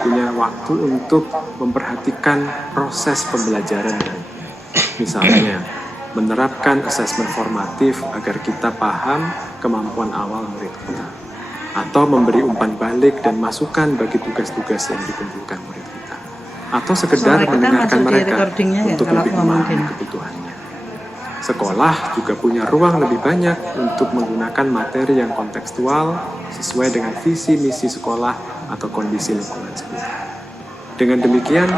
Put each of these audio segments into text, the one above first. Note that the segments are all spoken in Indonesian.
punya waktu untuk memperhatikan proses pembelajaran muridnya. Misalnya, menerapkan asesmen formatif agar kita paham kemampuan awal murid kita. Atau memberi umpan balik dan masukan bagi tugas-tugas yang dikumpulkan murid kita. Atau sekedar mendengarkan mereka untuk lebih memahami kebutuhannya. Sekolah juga punya ruang lebih banyak untuk menggunakan materi yang kontekstual sesuai dengan visi misi sekolah atau kondisi lingkungan sekitar. Dengan demikian,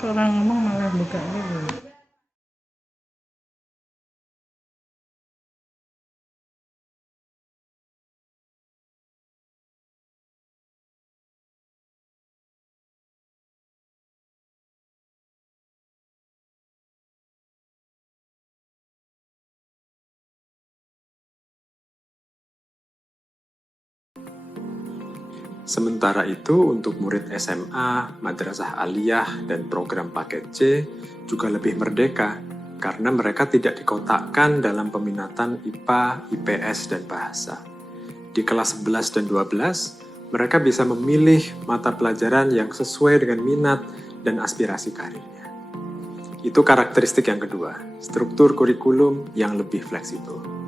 Orang ngomong malah buka dulu. sementara itu untuk murid SMA, madrasah aliyah, dan program paket C juga lebih merdeka karena mereka tidak dikotakkan dalam peminatan IPA, IPS, dan bahasa. Di kelas 11 dan 12, mereka bisa memilih mata pelajaran yang sesuai dengan minat dan aspirasi karirnya. Itu karakteristik yang kedua, struktur kurikulum yang lebih fleksibel.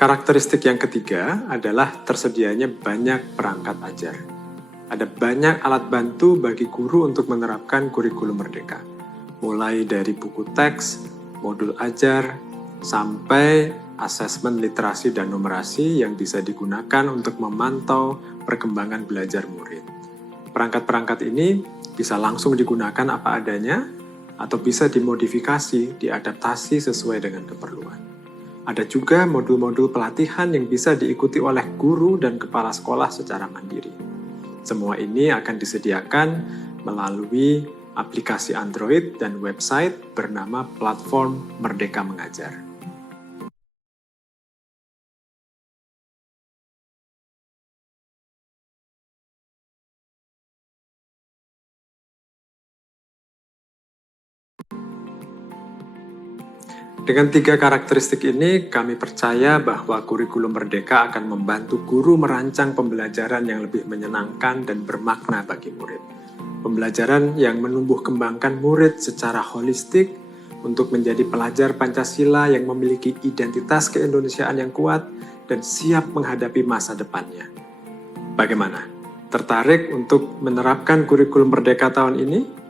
Karakteristik yang ketiga adalah tersedianya banyak perangkat ajar. Ada banyak alat bantu bagi guru untuk menerapkan kurikulum merdeka, mulai dari buku teks, modul ajar, sampai asesmen literasi dan numerasi yang bisa digunakan untuk memantau perkembangan belajar murid. Perangkat-perangkat ini bisa langsung digunakan apa adanya, atau bisa dimodifikasi, diadaptasi sesuai dengan keperluan. Ada juga modul-modul pelatihan yang bisa diikuti oleh guru dan kepala sekolah secara mandiri. Semua ini akan disediakan melalui aplikasi Android dan website bernama Platform Merdeka Mengajar. Dengan tiga karakteristik ini, kami percaya bahwa kurikulum merdeka akan membantu guru merancang pembelajaran yang lebih menyenangkan dan bermakna bagi murid. Pembelajaran yang menumbuh kembangkan murid secara holistik untuk menjadi pelajar Pancasila yang memiliki identitas keindonesiaan yang kuat dan siap menghadapi masa depannya. Bagaimana? Tertarik untuk menerapkan kurikulum merdeka tahun ini?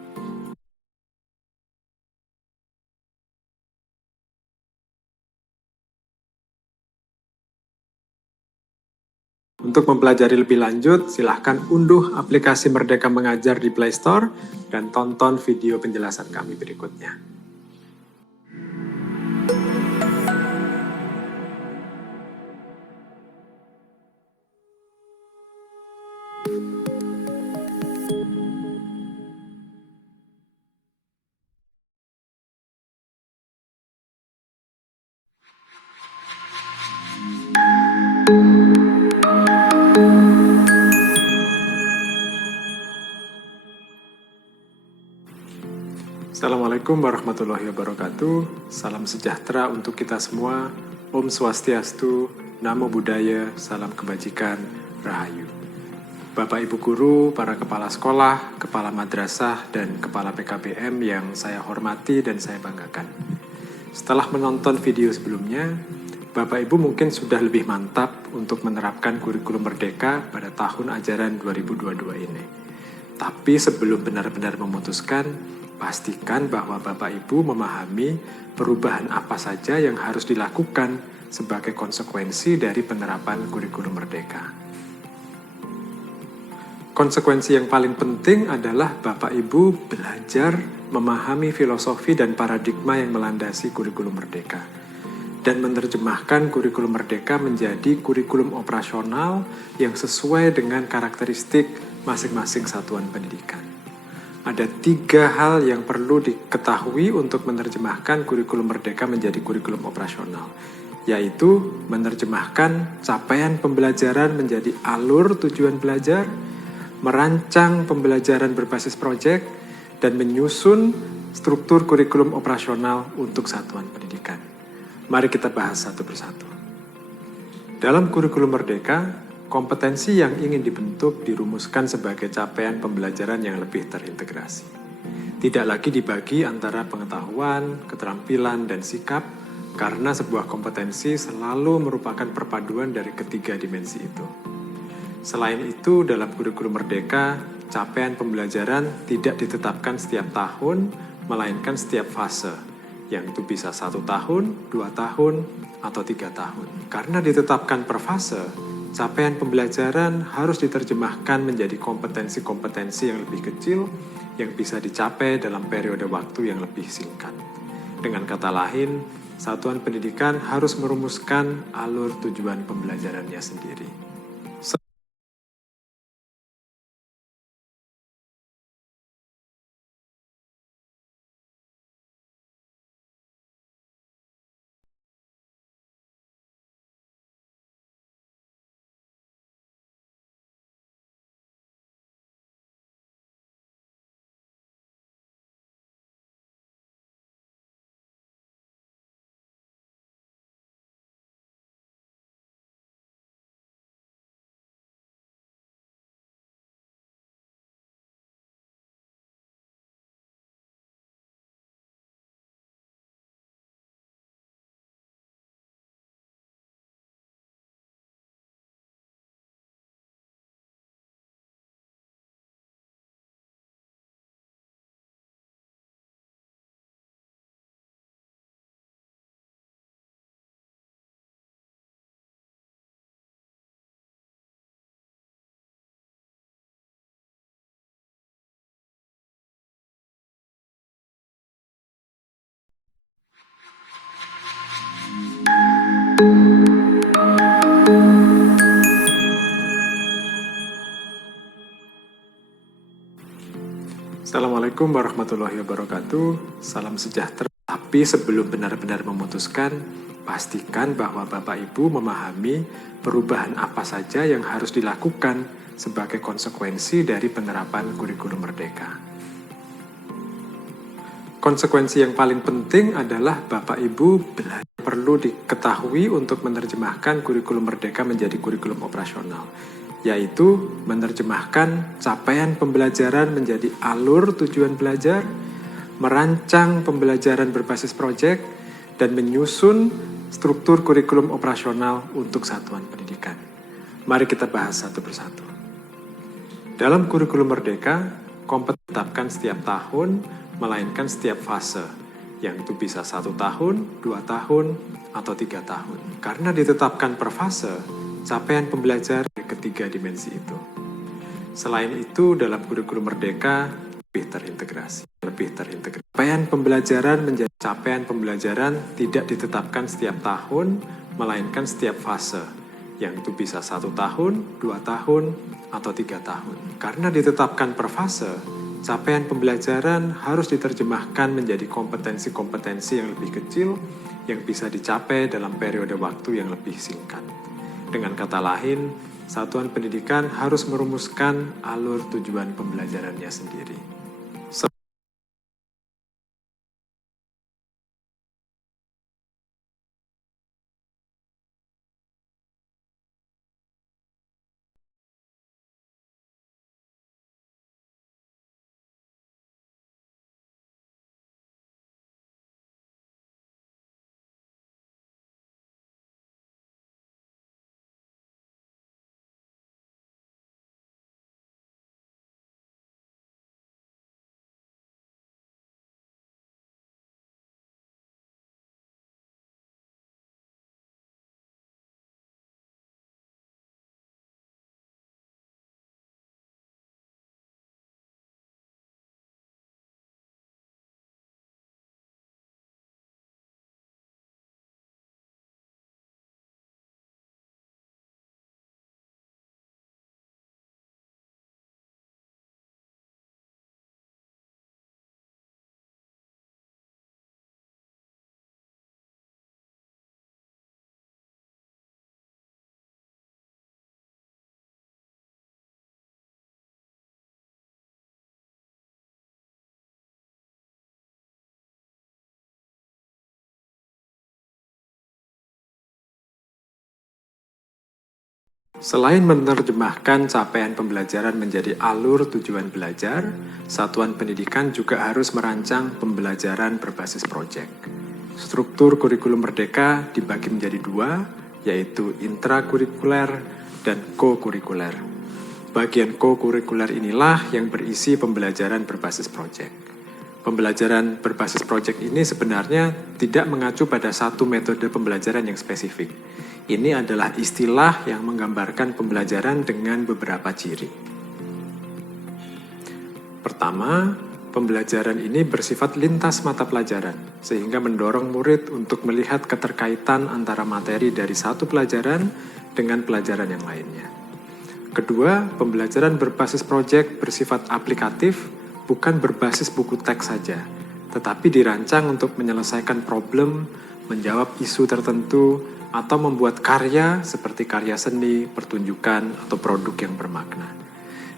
Untuk mempelajari lebih lanjut, silahkan unduh aplikasi Merdeka Mengajar di Play Store dan tonton video penjelasan kami berikutnya. Assalamualaikum warahmatullahi wabarakatuh. Salam sejahtera untuk kita semua. Om Swastiastu, Namo Buddhaya, salam kebajikan, Rahayu. Bapak Ibu Guru, para kepala sekolah, kepala madrasah, dan kepala PKBM yang saya hormati dan saya banggakan. Setelah menonton video sebelumnya, Bapak Ibu mungkin sudah lebih mantap untuk menerapkan kurikulum Merdeka pada tahun ajaran 2022 ini. Tapi sebelum benar-benar memutuskan, pastikan bahwa Bapak Ibu memahami perubahan apa saja yang harus dilakukan sebagai konsekuensi dari penerapan kurikulum Merdeka. Konsekuensi yang paling penting adalah Bapak Ibu belajar memahami filosofi dan paradigma yang melandasi kurikulum Merdeka dan menerjemahkan kurikulum Merdeka menjadi kurikulum operasional yang sesuai dengan karakteristik masing-masing satuan pendidikan. Ada 3 hal yang perlu diketahui untuk menerjemahkan kurikulum Merdeka menjadi kurikulum operasional, yaitu menerjemahkan capaian pembelajaran menjadi alur tujuan belajar, merancang pembelajaran berbasis proyek, dan menyusun struktur kurikulum operasional untuk satuan pendidikan. Mari kita bahas satu persatu. Dalam kurikulum Merdeka, kompetensi yang ingin dibentuk dirumuskan sebagai capaian pembelajaran yang lebih terintegrasi. Tidak lagi dibagi antara pengetahuan, keterampilan, dan sikap, karena sebuah kompetensi selalu merupakan perpaduan dari ketiga dimensi itu. Selain itu, dalam kurikulum Merdeka, capaian pembelajaran tidak ditetapkan setiap tahun, melainkan setiap fase, yang itu bisa 1 tahun, 2 tahun, atau 3 tahun. Karena ditetapkan per fase, capaian pembelajaran harus diterjemahkan menjadi kompetensi-kompetensi yang lebih kecil yang bisa dicapai dalam periode waktu yang lebih singkat. Dengan kata lain, satuan pendidikan harus merumuskan alur tujuan pembelajarannya sendiri. Assalamualaikum warahmatullahi wabarakatuh. Salam sejahtera. Tapi sebelum benar-benar memutuskan, pastikan bahwa Bapak Ibu memahami perubahan apa saja yang harus dilakukan sebagai konsekuensi dari penerapan kurikulum Merdeka. Konsekuensi yang paling penting adalah Bapak Ibu perlu diketahui untuk menerjemahkan kurikulum Merdeka menjadi kurikulum operasional, yaitu menerjemahkan capaian pembelajaran menjadi alur tujuan belajar, merancang pembelajaran berbasis proyek, dan menyusun struktur kurikulum operasional untuk satuan pendidikan. Mari kita bahas satu persatu. Dalam kurikulum Merdeka, kompetensi ditetapkan setiap tahun, melainkan setiap fase, yang itu bisa 1 tahun, 2 tahun, atau 3 tahun. Karena ditetapkan per fase, capaian pembelajaran ketiga dimensi itu. Selain itu, dalam kurikulum Merdeka lebih terintegrasi. Capaian pembelajaran tidak ditetapkan setiap tahun, melainkan setiap fase, yang itu bisa 1 tahun, 2 tahun, atau 3 tahun. Karena ditetapkan per fase, capaian pembelajaran harus diterjemahkan menjadi kompetensi-kompetensi yang lebih kecil yang bisa dicapai dalam periode waktu yang lebih singkat. Dengan kata lain, satuan pendidikan harus merumuskan alur tujuan pembelajarannya sendiri. Selain menerjemahkan capaian pembelajaran menjadi alur tujuan belajar, satuan pendidikan juga harus merancang pembelajaran berbasis proyek. Struktur kurikulum Merdeka dibagi menjadi 2, yaitu intrakurikuler dan co-kurikuler. Bagian co-kurikuler inilah yang berisi pembelajaran berbasis proyek. Pembelajaran berbasis proyek ini sebenarnya tidak mengacu pada satu metode pembelajaran yang spesifik. Ini adalah istilah yang menggambarkan pembelajaran dengan beberapa ciri. Pertama, pembelajaran ini bersifat lintas mata pelajaran, sehingga mendorong murid untuk melihat keterkaitan antara materi dari satu pelajaran dengan pelajaran yang lainnya. Kedua, pembelajaran berbasis proyek bersifat aplikatif, bukan berbasis buku teks saja, tetapi dirancang untuk menyelesaikan problem, menjawab isu tertentu, atau membuat karya seperti karya seni, pertunjukan, atau produk yang bermakna.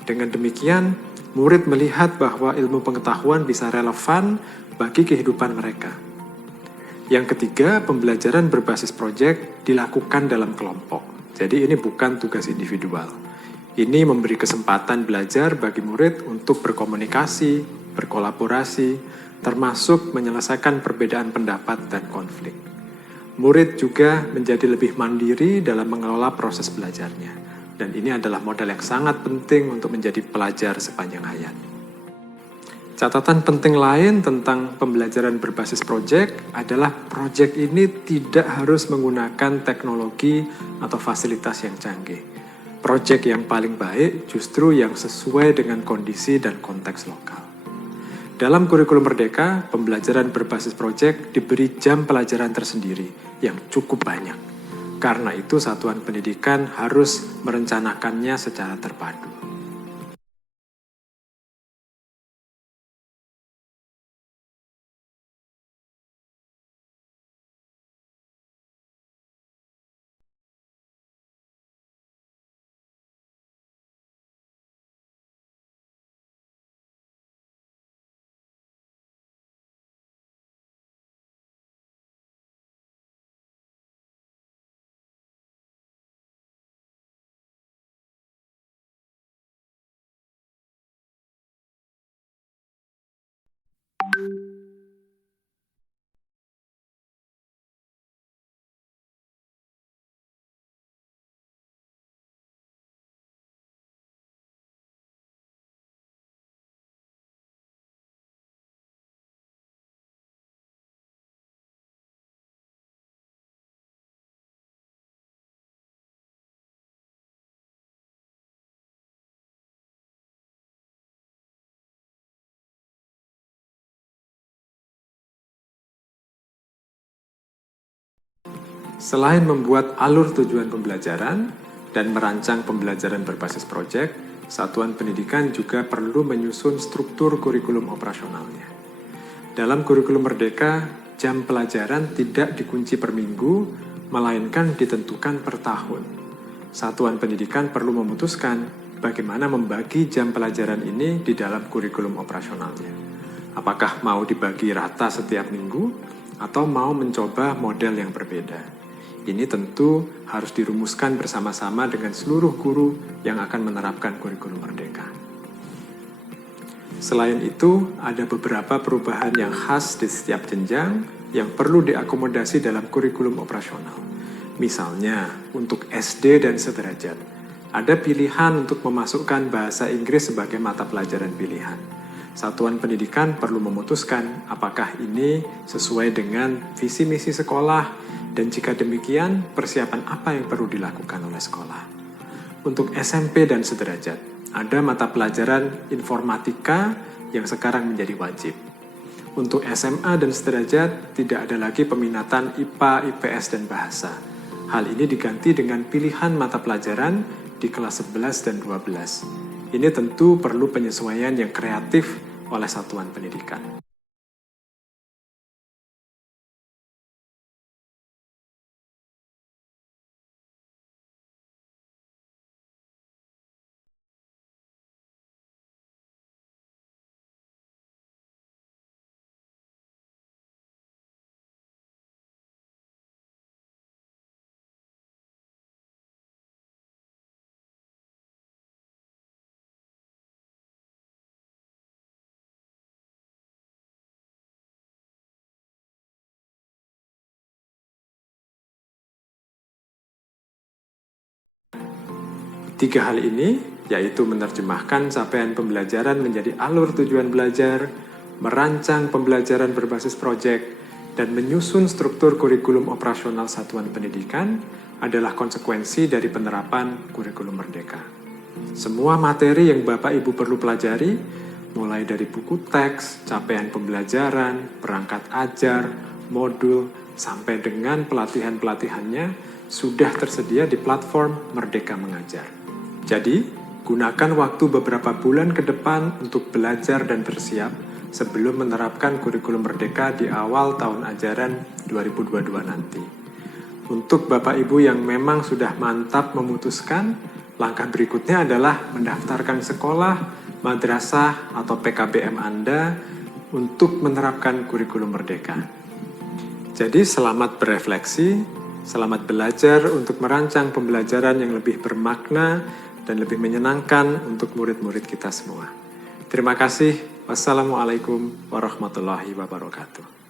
Dengan demikian, murid melihat bahwa ilmu pengetahuan bisa relevan bagi kehidupan mereka. Yang ketiga, pembelajaran berbasis proyek dilakukan dalam kelompok. Jadi ini bukan tugas individual. Ini memberi kesempatan belajar bagi murid untuk berkomunikasi, berkolaborasi, termasuk menyelesaikan perbedaan pendapat dan konflik. Murid juga menjadi lebih mandiri dalam mengelola proses belajarnya. Dan ini adalah modal yang sangat penting untuk menjadi pelajar sepanjang hayat. Catatan penting lain tentang pembelajaran berbasis proyek adalah proyek ini tidak harus menggunakan teknologi atau fasilitas yang canggih. Proyek yang paling baik justru yang sesuai dengan kondisi dan konteks lokal. Dalam kurikulum Merdeka, pembelajaran berbasis proyek diberi jam pelajaran tersendiri yang cukup banyak. Karena itu, satuan pendidikan harus merencanakannya secara terpadu. Selain membuat alur tujuan pembelajaran dan merancang pembelajaran berbasis proyek, satuan pendidikan juga perlu menyusun struktur kurikulum operasionalnya. Dalam kurikulum Merdeka, jam pelajaran tidak dikunci per minggu, melainkan ditentukan per tahun. Satuan pendidikan perlu memutuskan bagaimana membagi jam pelajaran ini di dalam kurikulum operasionalnya. Apakah mau dibagi rata setiap minggu atau mau mencoba model yang berbeda? Ini tentu harus dirumuskan bersama-sama dengan seluruh guru yang akan menerapkan kurikulum Merdeka. Selain itu, ada beberapa perubahan yang khas di setiap jenjang yang perlu diakomodasi dalam kurikulum operasional. Misalnya, untuk SD dan sederajat, ada pilihan untuk memasukkan bahasa Inggris sebagai mata pelajaran pilihan. Satuan pendidikan perlu memutuskan apakah ini sesuai dengan visi misi sekolah, dan jika demikian, persiapan apa yang perlu dilakukan oleh sekolah. Untuk SMP dan sederajat, ada mata pelajaran informatika yang sekarang menjadi wajib. Untuk SMA dan sederajat, tidak ada lagi peminatan IPA, IPS, dan bahasa. Hal ini diganti dengan pilihan mata pelajaran di kelas 11 dan 12. Ini tentu perlu penyesuaian yang kreatif oleh satuan pendidikan. Tiga hal ini, yaitu menerjemahkan capaian pembelajaran menjadi alur tujuan belajar, merancang pembelajaran berbasis proyek, dan menyusun struktur kurikulum operasional satuan pendidikan, adalah konsekuensi dari penerapan kurikulum Merdeka. Semua materi yang Bapak Ibu perlu pelajari, mulai dari buku teks, capaian pembelajaran, perangkat ajar, modul, sampai dengan pelatihan-pelatihannya, sudah tersedia di platform Merdeka Mengajar. Jadi, gunakan waktu beberapa bulan ke depan untuk belajar dan bersiap sebelum menerapkan kurikulum Merdeka di awal tahun ajaran 2022 nanti. Untuk Bapak Ibu yang memang sudah mantap memutuskan, langkah berikutnya adalah mendaftarkan sekolah, madrasah, atau PKBM Anda untuk menerapkan kurikulum Merdeka. Jadi, selamat berefleksi, selamat belajar untuk merancang pembelajaran yang lebih bermakna dan lebih menyenangkan untuk murid-murid kita semua. Terima kasih. Wassalamualaikum warahmatullahi wabarakatuh.